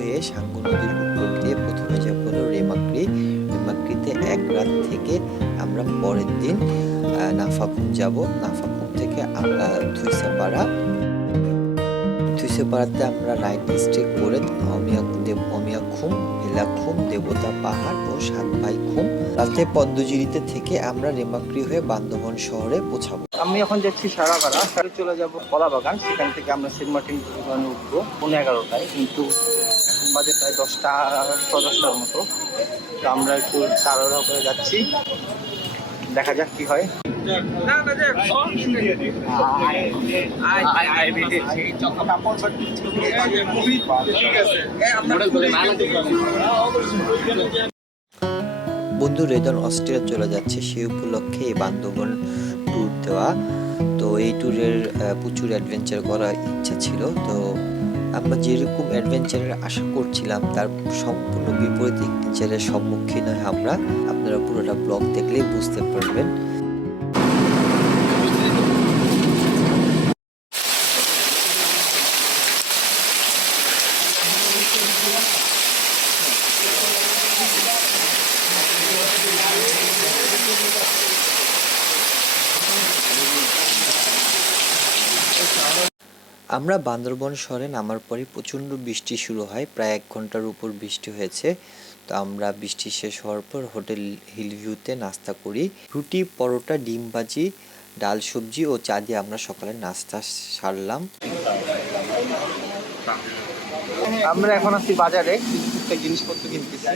হয়ে সাঙ্গু নদীর উপর দিয়ে প্রথমে যাব হলো রেমাক্রি। রেমাক্রিতে এক রাত থেকে আমরা পরের দিন নাফাখুম যাব। নাফাখুম থেকে আমরা থুইসাপাড়াতে আমরা নাইট স্টে করে অমিয়াখুম, ভেলাখুম, দেবতা পাহাড় ও সাতভাইখুম রাতে পদ্মজিরিতে থেকে আমরা রেমাক্রি হয়ে বান্দরবন শহরে পৌঁছাবো। আমি এখন যাচ্ছি সারাপাড়া, চলে যাব কলাবাগান। সেখান থেকে আমরা সেন্ট মার্টিন বিমানে উঠবো 11:30টায়, কিন্তু এখন বাজে প্রায় 10টার মতো। তো আমরা একটু তাড়াহুড়া করে যাচ্ছি, দেখা যাক কি হয়। বন্ধু রেদন অস্ট্রেলিয়া চলে যাচ্ছে, সেই উপলক্ষে এই বান্দরবন ট্যুর দেওয়া। তো এই ট্যুরের প্রচুর অ্যাডভেঞ্চার করার ইচ্ছা ছিল। তো আমরা যেরকম অ্যাডভেঞ্চারের আশা করছিলাম তার সম্পূর্ণ বিপরীত অ্যাডভেঞ্চারের সম্মুখীন হয় আমরা। আপনারা পুরোটা ব্লগ দেখলেই বুঝতে পারবেন। আমরা বান্দরবন শহরে নামার পরে প্রচণ্ড বৃষ্টি শুরু হয়, প্রায় 1 ঘন্টার উপর বৃষ্টি হয়েছে। তো আমরা বৃষ্টি শেষ হওয়ার পর হোটেল হিলভিউতে নাস্তা করি। রুটি, পরোটা, ডিম ভাজি, ডাল, সবজি ও চা দিয়ে আমরা সকালে নাস্তা সারলাম। আমরা এখন আছি বাজারে, একটা জিনিসপত্র কিনতেছি।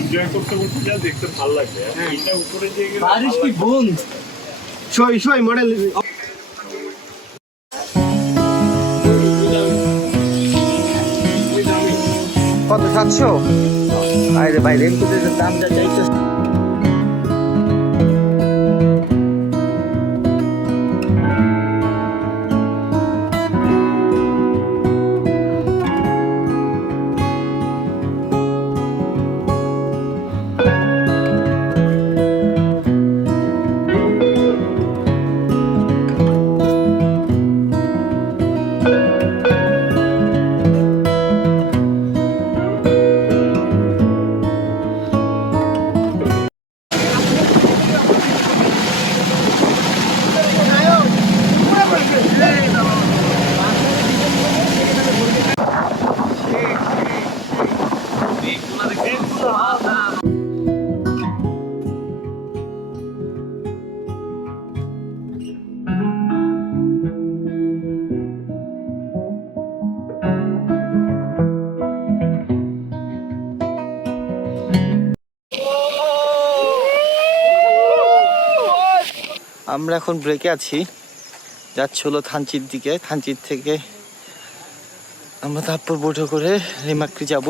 এনজয় করতে করতে যা দেখতে ভালো লাগবে। এটা উপরে দিয়ে গেলে বারিশ কি বুন শই মডেল। কত 700? আরে ভাই রেনকোটের দাম যা চাইছে। আমরা এখন ব্রেকে আছি, যাচ্ছি হলো থানচির দিকে। থানচির থেকে আমরা তারপর বোটে করে রেমাক্রি যাব।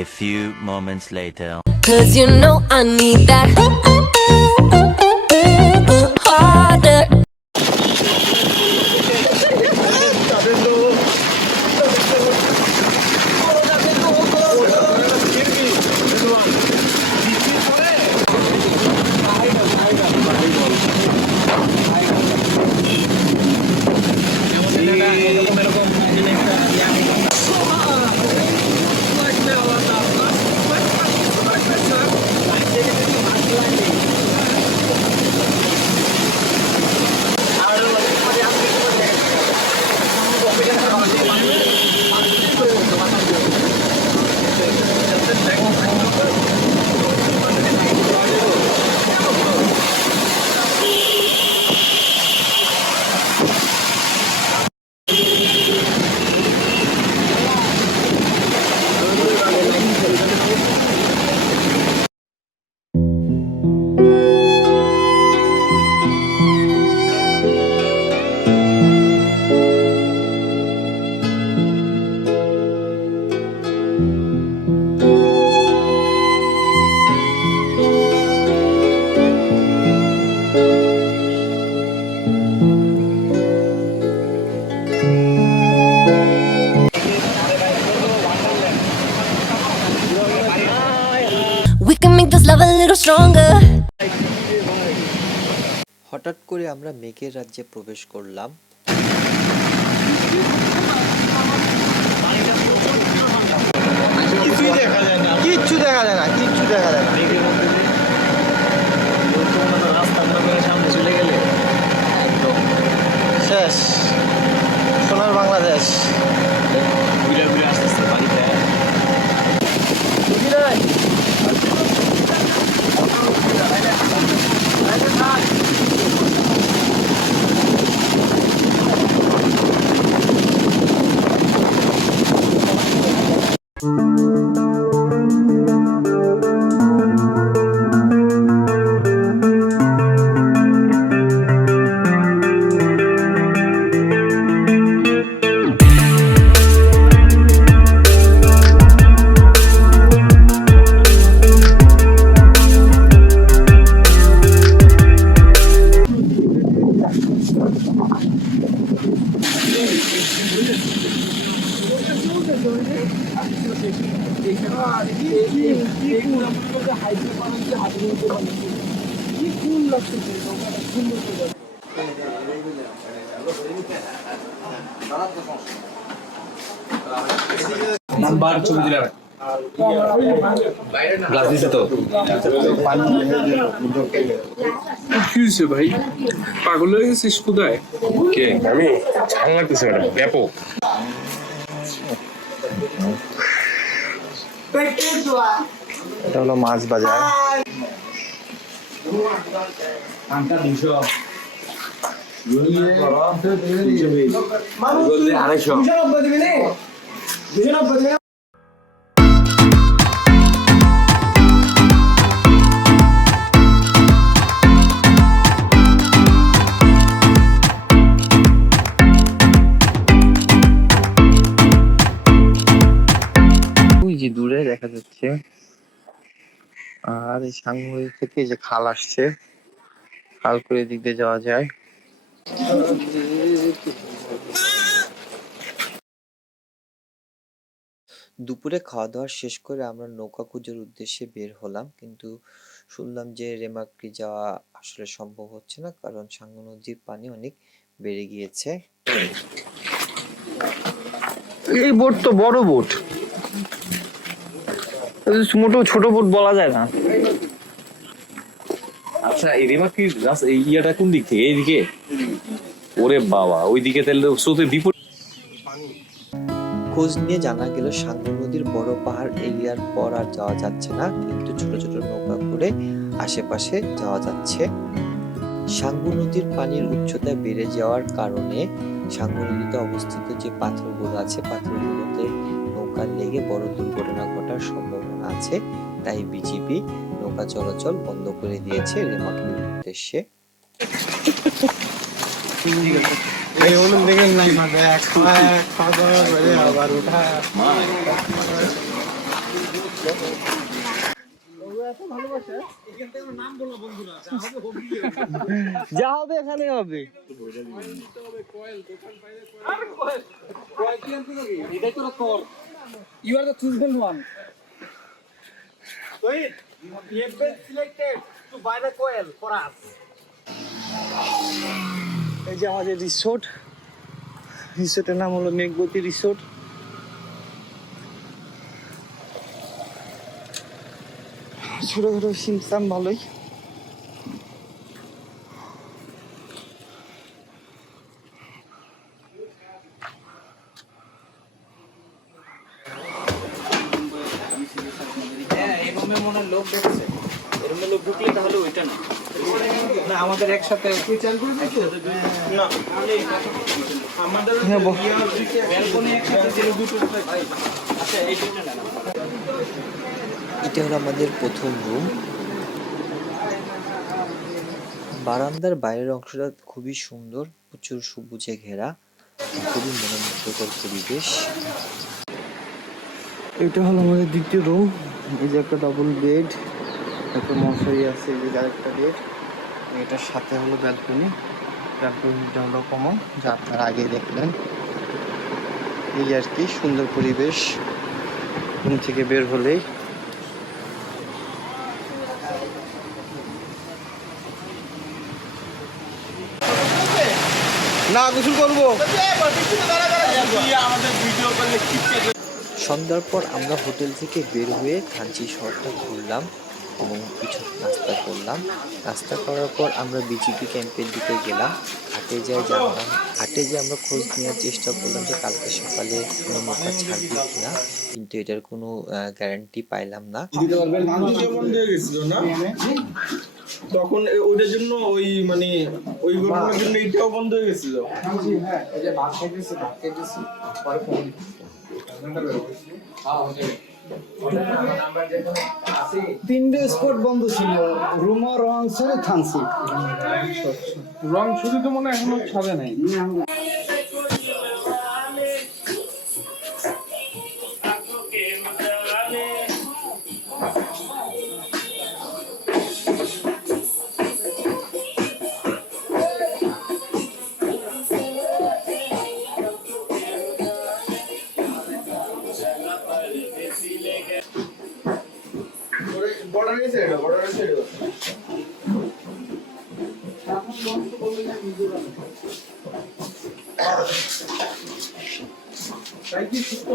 A few moments later. 'Cause you know I need that harder. এরকম এরকম We can make this love a little stronger. হঠাৎ করে আমরা মেঘের রাজ্যে প্রবেশ করলাম। কিচ্ছু দেখা যায় না, কিচ্ছু দেখা যায় না, কিচ্ছু দেখা যায় না। সামনে চলে গেলে শেষ, সোনার বাংলাদেশ। ঘুরে ঘুরে আস্তে আস্তে বাড়িতে নাম্বার ছবি দিলাম গ্লাস দিছে তো কি হয়েছে ভাই? পাগল হয়ে গেছিস কোথায়? কে আমি ঝাল লাগতেছে ম্যাডাম ব্যাপক এটা হলো মাছ বাজার। আড়াইশো ওই যে দূরে দেখা যাচ্ছে, আর এই সাংবাদিক থেকে যে খাল আসছে, খাল করে এদিক দিয়ে যাওয়া যায়। দুপুরে খাওয়া দাওয়া শেষ করে আমরা নৌকা খোঁজার উদ্দেশ্যে বের হলাম, কিন্তু শুনলাম যে রেমাক্রি যাওয়া আসলে সম্ভব হচ্ছে না, কারণ সাঙ্গু নদীর পানি অনেক বেড়ে গিয়েছে। এই বোট তো বড় বোট, মোটো ছোট বোট বলা যায় না। আচ্ছা এই রেমাক্রি এই ইয়াটা কোন দিক থেকে? এইদিকে? ওরে বাবা, ওইদিকে তাহলে স্রোতের বিপরীত। খোঁজ নিয়ে জানা গেল সাঙ্গু নদীর বড় পাহাড় এরিয়ার পর আর যাওয়া যাচ্ছে না, কিন্তু ছোট ছোট নৌকা করে আশেপাশে যাওয়া যাচ্ছে। সাঙ্গু নদীর পানির উচ্চতা বেড়ে যাওয়ার কারণে সাঙ্গু নদীতে অবস্থিত যে পাথরগুলো আছে, পাথরগুলোতে নৌকা লেগে বড় দুর্ঘটনা ঘটার সম্ভাবনা আছে, তাই বিজিবি নৌকা চলাচল বন্ধ করে দিয়েছে রেমাক্রির উদ্দেশ্যে। যা হবে এখানে হবে। You are the chosen one. Wait, you have been selected to buy the coil for us. এই যে আমাদের রিসোর্ট, রিসোর্টের নাম হলো মেঘবতী রিসোর্ট। ছোটখাটো সিমসাম ভালোই। না আমাদের একসাথে এটা হলো আমাদের প্রথম রুম। বারান্দার বাইরের অংশটা খুবই সুন্দর, প্রচুর সবুজে ঘেরা, খুবই মনোমুগ্ধকর পরিবেশ। এটা হলো আমাদের দ্বিতীয় রুম। এই যে একটা ডবল বেড, একটা মশারি আছে, এই যে আরেকটা বেড। এটার সাথে হলো ব্যালকনি। ব্যালকনিটা হলো কমন, যা আপনারা আগে দেখলেন। এই আর কি সুন্দর পরিবেশ রুম থেকে বের হলেই। না গোসল করবো। সন্ধ্যার পর আমরা হোটেল থেকে বের হয়ে থানচি শহরটা ঘুরলাম এবং কিছু নাস্তা করলাম। নাস্তা করার পর আমরা বিজিপি ক্যাম্পের দিকে গেলাম। হাটে যে আমরা খোঁজ নেওয়ার চেষ্টা করলাম যে কালকে সকালে কোনো নৌকা ছাড়বে কিনা, কিন্তু এটার কোনো গ্যারান্টি পাইলাম না। তখন ওইটার জন্য ওই মানে ওই ঘটনার জন্য এটাও বন্ধ হয়ে গেছিল। তিনটে স্পট বন্ধ ছিল, রুমা, রংসর, থানসি। রং শুধু তো মনে হয় এখনো ছাড়ে নাই। বর্ডার গেছে এটা, বর্ডার গেছে এটা। তাই কি সুস্থ?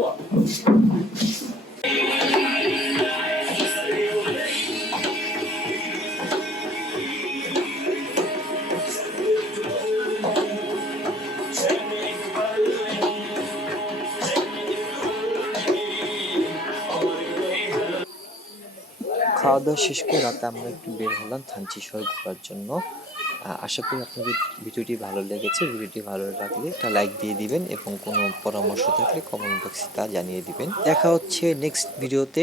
খাওয়া দাওয়া শেষ করে রাতে আমরা একটু বের হলাম থানচি শহর ঘোরার জন্য। আশা করি আপনাদের ভিডিওটি ভালো লেগেছে। ভিডিওটি ভালো লাগলে একটা লাইক দিয়ে দিবেন এবং কোনো পরামর্শ থাকলে কমেন্ট বক্সে তা জানিয়ে দিবেন। দেখা হচ্ছে নেক্সট ভিডিওতে।